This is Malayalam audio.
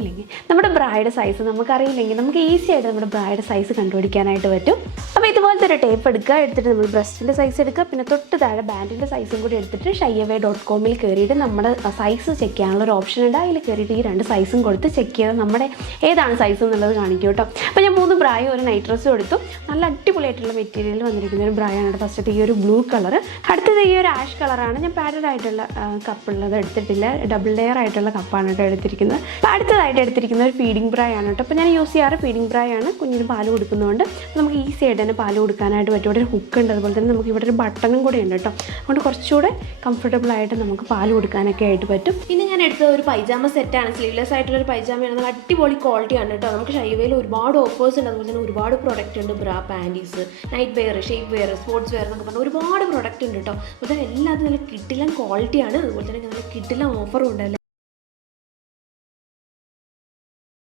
ഇല്ലെങ്കിൽ നമ്മുടെ ബ്രയുടെ സൈസ് നമുക്കറിയില്ലെങ്കിൽ നമുക്ക് ഈസി ആയിട്ട് നമ്മുടെ ബ്രയുടെ സൈസ് കണ്ടുപിടിക്കാനായിട്ട് പറ്റും. അപ്പോൾ ഇതുപോലത്തെ ഒരു ടേപ്പ് എടുക്കുക, എടുത്തിട്ട് നമ്മൾ ബ്രസ്റ്റിൻ്റെ സൈസ് എടുക്കുക, പിന്നെ തൊട്ട് താഴെ ബാൻഡിൻ്റെ സൈസും കൂടി എടുത്തിട്ട് shyaway.com കയറിയിട്ട് നമ്മുടെ സൈസ് ചെക്ക് ചെയ്യാനുള്ള ഒരു ഓപ്ഷൻ ഉണ്ട്. അതിൽ കയറിയിട്ട് ഈ 2 സൈസും കൊടുത്ത് ചെക്ക് ചെയ്ത് നമ്മുടെ ഏതാണ് സൈസ് എന്നുള്ളത് കാണിക്കും കേട്ടോ. അപ്പോൾ ഞാൻ 3 ബ്രായും ഒരു നൈറ്റ് ഡ്രസ്സും എടുത്തു. നല്ല അടിപൊളിയായിട്ടുള്ള മെറ്റീരിയൽ വന്നിരിക്കുന്ന ഒരു ബ്രായാണ്. ഫസ്റ്റത്തെ ഈ ഒരു ബ്ലൂ കളർ, അടുത്തത് ഈ ഒരു ആഷ് കളറാണ്. ഞാൻ പാഡഡ് ആയിട്ടുള്ള കപ്പുള്ളത് എടുത്തിട്ടില്ല, ഡബിൾ ലെയർ ആയിട്ടുള്ള കപ്പാണ് കേട്ടോ എടുത്തിരിക്കുന്നത്. അപ്പോൾ അടുത്തതായിട്ട് എടുത്തിരിക്കുന്ന ഒരു ഫീഡിംഗ് ബ്രായാണ് കേട്ടോ. അപ്പോൾ ഞാൻ യൂസ് ചെയ്യാറ് ഫീഡിംഗ് ബ്രായാണ്. കുഞ്ഞിന് പാല് കൊടുക്കുന്നതുകൊണ്ട് നമുക്ക് ഈസി ആയിട്ട് തന്നെ പാല് കൊടുക്കാനായിട്ട് പറ്റും. ഇവിടെ ഒരു ഹുക്ക് ഉണ്ട്, അതുപോലെ തന്നെ നമുക്ക് ഇവിടെ ഒരു ബട്ടണും കൂടെ ഉണ്ട് കേട്ടോ. അതുകൊണ്ട് കുറച്ചുകൂടെ കംഫർട്ടബിൾ ആയിട്ട് നമുക്ക് പാല് കൊടുക്കാനൊക്കെ ആയിട്ട് പറ്റും. പിന്നെ ഞാൻ എടുത്ത ഒരു പൈജാമ സെറ്റാണ്, സ്ലീവ്ലെസ് ആയിട്ടുള്ള ഒരു പൈജാമയാണ്. നല്ല അടിപൊളി ക്വാളിറ്റിയാണ് കേട്ടോ. നമുക്ക് ഷൈവയിൽ ഒരുപാട് ഓഫേഴ്സ് ഉണ്ട്, അതുപോലെ തന്നെ ഒരുപാട് പ്രൊഡക്റ്റ് ഉണ്ട്. Bra, panties, night wear, shape wear, sports wear എന്നൊക്കെ പറഞ്ഞാൽ ഒരുപാട് പ്രൊഡക്റ്റ് ഉണ്ട് കേട്ടോ. അതുപോലെ തന്നെ എല്ലാത്തിനും നല്ല കിട്ടില്ല ക്വാളിറ്റിയാണ്, അതുപോലെ തന്നെ നല്ല കിട്ടില്ല ഓഫറും ഉണ്ട്.